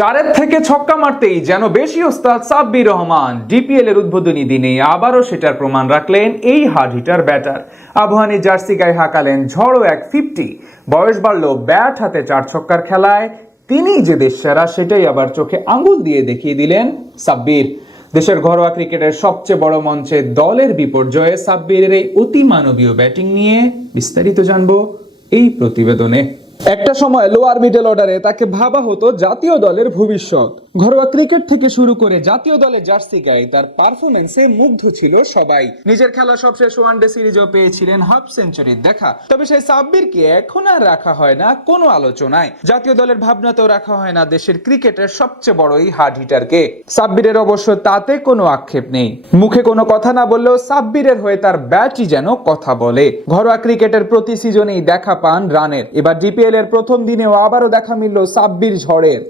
চারের থেকে ছক্কা মারতেই যেন বেশি ওস্তাদ সাব্বির রহমান। ডিপিএল এর উদ্বোধনী দিনে আবারও সেটার প্রমাণ রাখলেন এই hard hitter batter. Abahani jersey গায়ে হাঁকালেন ঝড়ো এক 50। বয়স বাড়ল, ব্যাট হাতে চার ছক্কার খেলায় তিনি যে দেশ সেরা সেটাই আবার চোখে আঙ্গুল দিয়ে দেখিয়ে দিলেন সাব্বির। দেশের ঘরোয়া ক্রিকেটের সবচেয়ে বড় মঞ্চে দলের বিপর্যয়ে সাব্বিরের এই অতি মানবীয় ব্যাটিং নিয়ে বিস্তারিত জানবো এই প্রতিবেদনে। একটা সময় লোয়ার মিডল অর্ডারে তাকে ভাবা হতো জাতীয় দলের ভবিষ্যৎ। ঘরোয়া ক্রিকেট থেকে শুরু করে জাতীয় দলের জার্সি গায়ে তার পারফরমেন্সে মুগ্ধ ছিল সবাই। নিজের খেলা সবশেষ ওয়ানডে সিরিজেও পেয়েছিলেন হাফ সেঞ্চুরির দেখা। তবে সেই সাব্বিরকে এখন আর রাখা হয় না কোনো আলোচনায়। জাতীয় দলের ভাবনাতেও রাখা হয় না দেশের ক্রিকেটের সবচেয়ে বড় এই হার্ড হিটারকে। সাব্বিরের অবশ্য তাতে কোনো আক্ষেপ নেই। মুখে কোনো কথা না বললেও সাব্বিরের হয়ে তার ব্যাটই যেন কথা বলে। ঘরোয়া ক্রিকেটের প্রতি সিজনেই দেখা পান রানের। এবার ডিপিএল এর প্রথম দিনেও আবারও দেখা মিলল সাব্বির ঝড়ের।